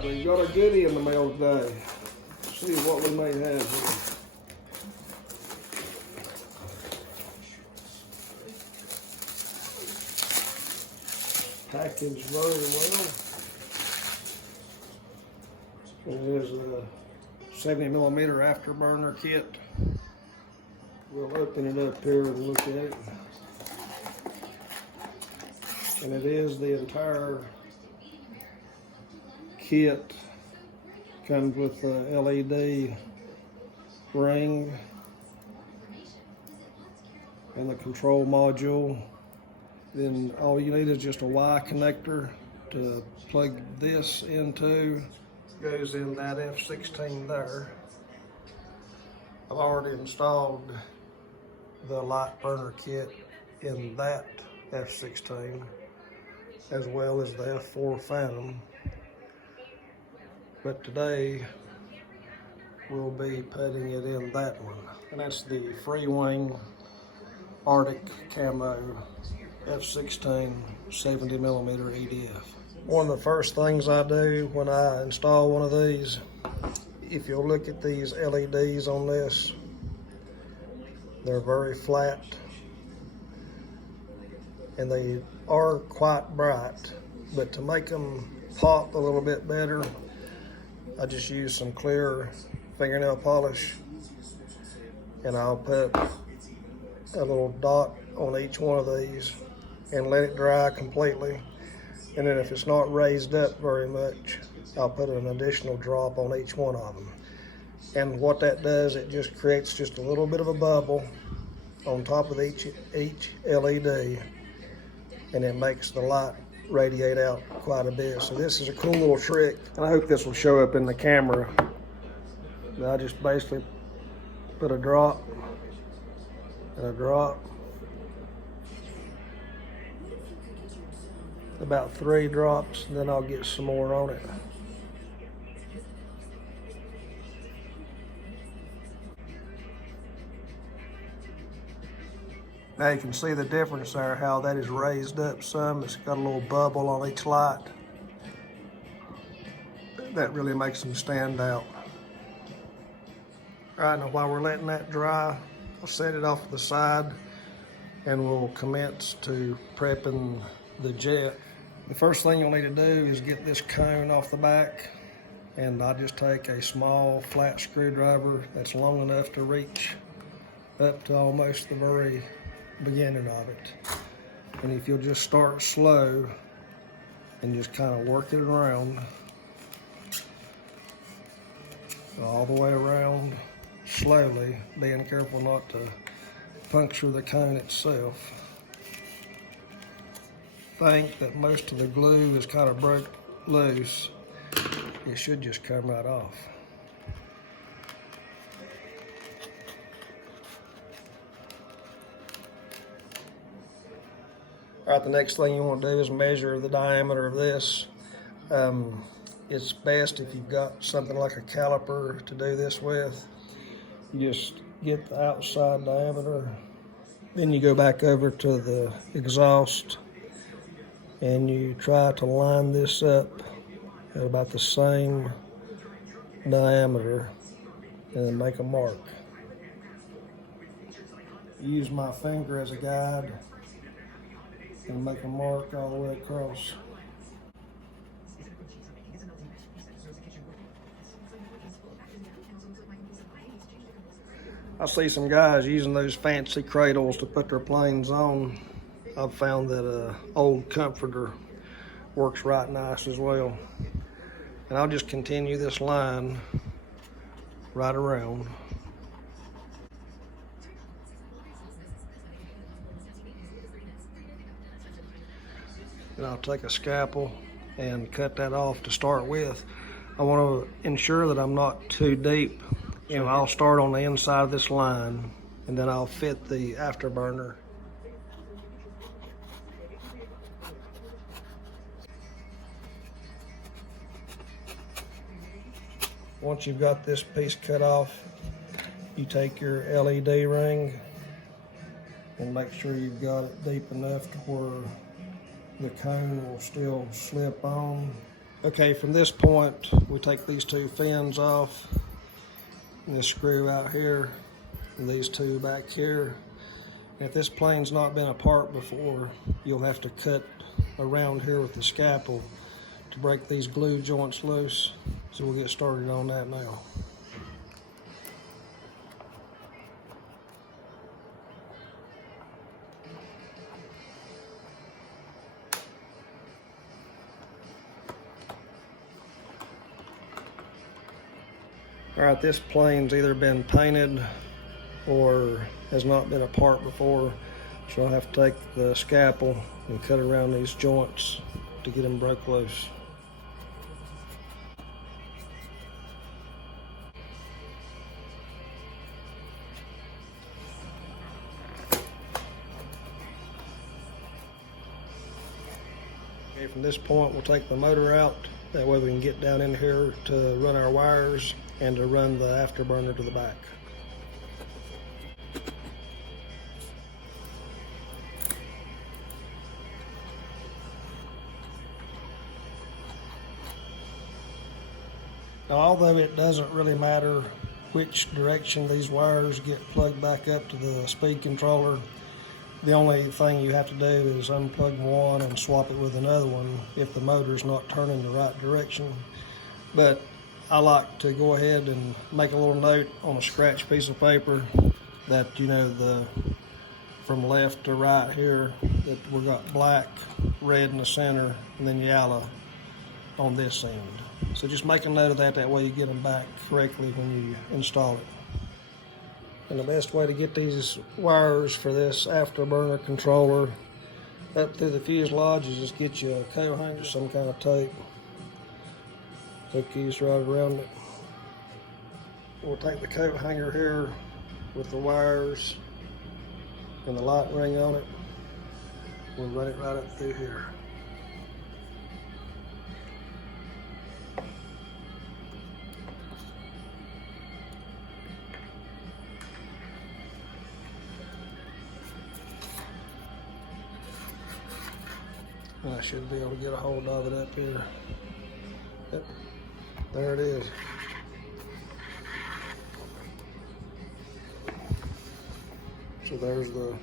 Alright, we've got a goodie in the mail today. Let's see what we may have here. Packaged very well. It is a 70mm afterburner kit. We'll open it up here and look at it. And it is the entire kit. Comes with a LED ring and the control module. Then all you need is just a Y connector to plug this into. Goes in that F16 there. I've already installed the light burner kit in that F16 as well as the F4 Phantom. But today we'll be putting it in that one. And that's the Free Wing Arctic Camo F16 70mm EDF. One of the first things I do when I install one of these, if you'll look at these LEDs on this, they're very flat and they are quite bright, but to make them pop a little bit better, I just use some clear fingernail polish and I'll put a little dot on each one of these and let it dry completely. And then if it's not raised up very much, I'll put an additional drop on each one of them. And what that does, it just creates just a little bit of a bubble on top of each LED, and it makes the light radiate out quite a bit. So this is a cool little trick, and I hope this will show up in the camera. I just basically put a drop and a drop, about 3 drops, and then I'll get some more on it. Now you can see the difference there, how that is raised up some. It's got a little bubble on each light. That really makes them stand out. All right, now while we're letting that dry, I'll set it off to the side and we'll commence to prepping the jet. The first thing you'll need to do is get this cone off the back, and I'll just take a small flat screwdriver that's long enough to reach up to almost the very beginning of it. And if you'll just start slow and just kind of work it around, all the way around slowly, being careful not to puncture the cone itself. Think that most of the glue is kind of broke loose. It should just come right off. All right, the next thing you want to do is measure the diameter of this. It's best if you've got something like a caliper to do this with. You just get the outside diameter, then you go back over to the exhaust and you try to line this up at about the same diameter and then make a mark. Use my finger as a guide and make a mark all the way across. I see some guys using those fancy cradles to put their planes on. I've found that an old comforter works right nice as well. And I'll just continue this line right around. And I'll take a scalpel and cut that off to start with. I want to ensure that I'm not too deep. I'll start on the inside of this line and then I'll fit the afterburner. Once you've got this piece cut off, you take your LED ring and make sure you've got it deep enough to where the cone will still slip on Okay, from this point, we take these two fins off, and this screw out here, and these two back here. And if this plane's not been apart before, you'll have to cut around here with the scalpel to break these glue joints loose. So we'll get started on that now. All right, this plane's either been painted or has not been apart before, so I'll have to take the scalpel and cut around these joints to get them broke loose. Okay, from this point we'll take the motor out. That way we can get down in here to run our wires and to run the afterburner to the back. Now, although it doesn't really matter which direction these wires get plugged back up to the speed controller, the only thing you have to do is unplug one and swap it with another one if the motor's not turning the right direction. But I like to go ahead and make a little note on a scratch piece of paper that, you know, from left to right here, that we got black, red in the center, and then yellow on this end. So just make a note of that, that way you get them back correctly when you install it. And the best way to get these wires for this afterburner controller up through the fuselage is just get you a coat hanger, some kind of tape. Hook these right around it. We'll take the coat hanger here with the wires and the light ring on it. We'll run it right up through here. And I should be able to get a hold of it up here. Yep, there it is. So there's the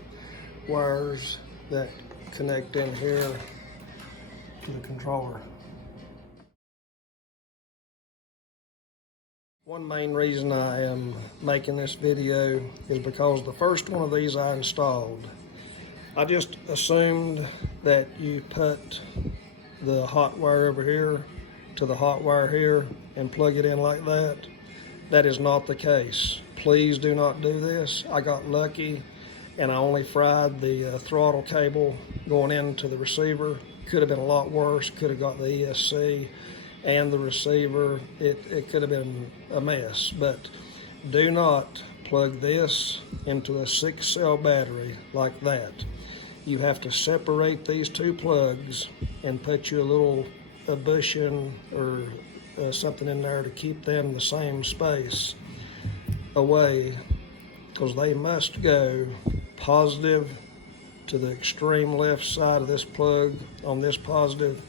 wires that connect in here to the controller. One main reason I am making this video is because the first one of these I installed, I just assumed that you put the hot wire over here to the hot wire here and plug it in like that. That is not the case. Please do not do this. I got lucky and I only fried the throttle cable going into the receiver. Could have been a lot worse. Could have got the ESC and the receiver. It could have been a mess. But do not plug this into a 6-cell battery like that. You have to separate these two plugs and put you a bushing or something in there to keep them the same space away, because they must go positive to the extreme left side of this plug on this positive,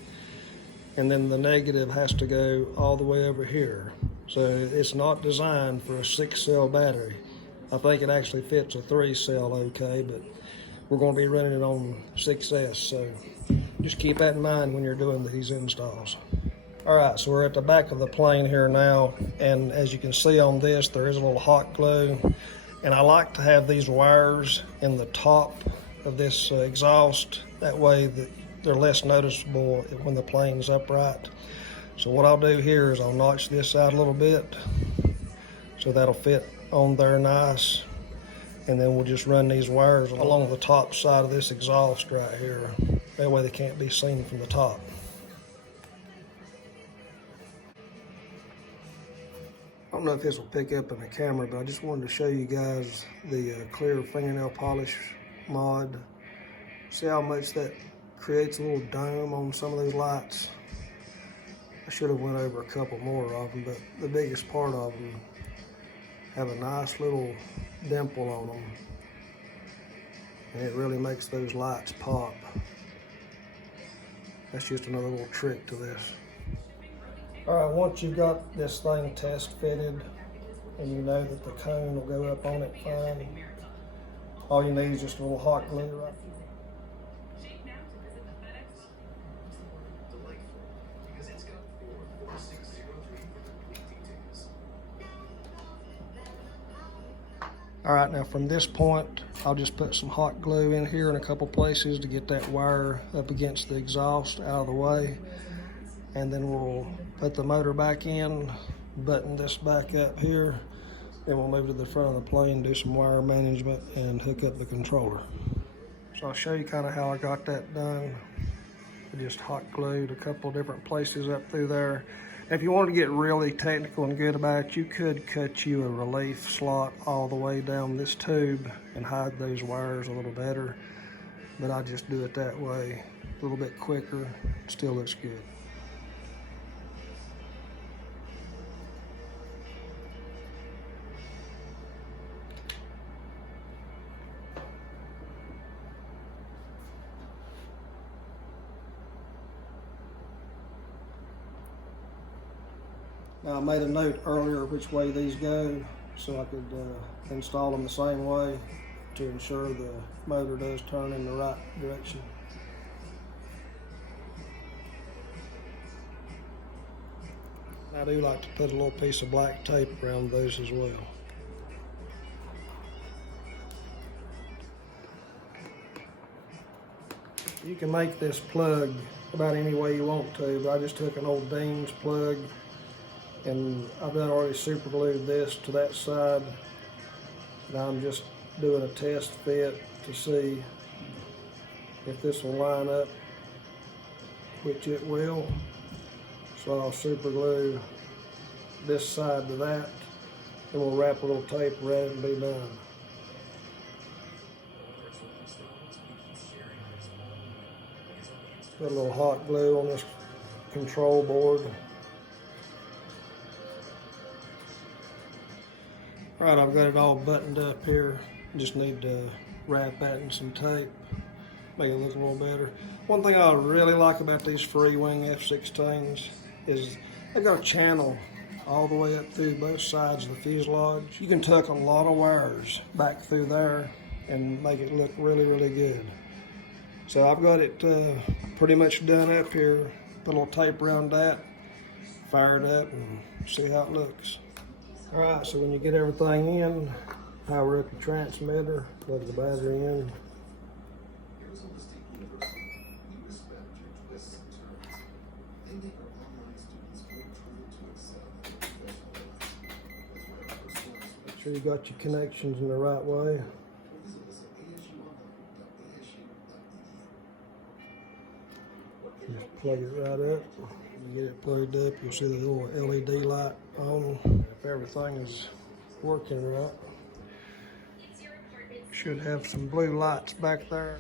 and then the negative has to go all the way over here. So it's not designed for a 6-cell battery. I think it actually fits a 3-cell okay, but we're going to be running it on 6S, so just keep that in mind when you're doing these installs. All right, so we're at the back of the plane here now, and as you can see on this, there is a little hot glue, and I like to have these wires in the top of this exhaust. That way that they're less noticeable when the plane's upright. So what I'll do here is I'll notch this out a little bit so that'll fit on there nice. And then we'll just run these wires along the top side of this exhaust right here. That way they can't be seen from the top. I don't know if this will pick up in the camera, but I just wanted to show you guys the clear fingernail polish mod. See how much that creates a little dome on some of those lights? I should have went over a couple more of them, but the biggest part of them have a nice little dimple on them, and it really makes those lights pop. That's just another little trick to this. All right, once you've got this thing test fitted and you know that the cone will go up on it fine, all you need is just a little hot glue right. All right, now from this point, I'll just put some hot glue in here in a couple places to get that wire up against the exhaust out of the way. And then we'll put the motor back in, button this back up here, then we'll move to the front of the plane, do some wire management, and hook up the controller. So I'll show you kind of how I got that done. I just hot glued a couple different places up through there. If you want to get really technical and good about it, you could cut you a relief slot all the way down this tube and hide those wires a little better. But I just do it that way, a little bit quicker, still looks good. Now I made a note earlier which way these go so I could install them the same way to ensure the motor does turn in the right direction. I do like to put a little piece of black tape around those as well. You can make this plug about any way you want to, but I just took an old Dean's plug and I've already super glued this to that side. Now I'm just doing a test fit to see if this will line up, which it will. So I'll super glue this side to that, and we'll wrap a little tape around it and be done. Put a little hot glue on this control board. All right, I've got it all buttoned up here. Just need to wrap that in some tape, make it look a little better. One thing I really like about these free wing F-16s is they've got a channel all the way up through both sides of the fuselage. You can tuck a lot of wires back through there and make it look really, really good. So I've got it pretty much done up here. Put a little tape around that, fire it up, and see how it looks. All right, so when you get everything in, power up the transmitter, plug the battery in. Make sure you got your connections in the right way. Just plug it right up. When you get it plugged up, you'll see the little LED light on. If everything is working right, should have some blue lights back there.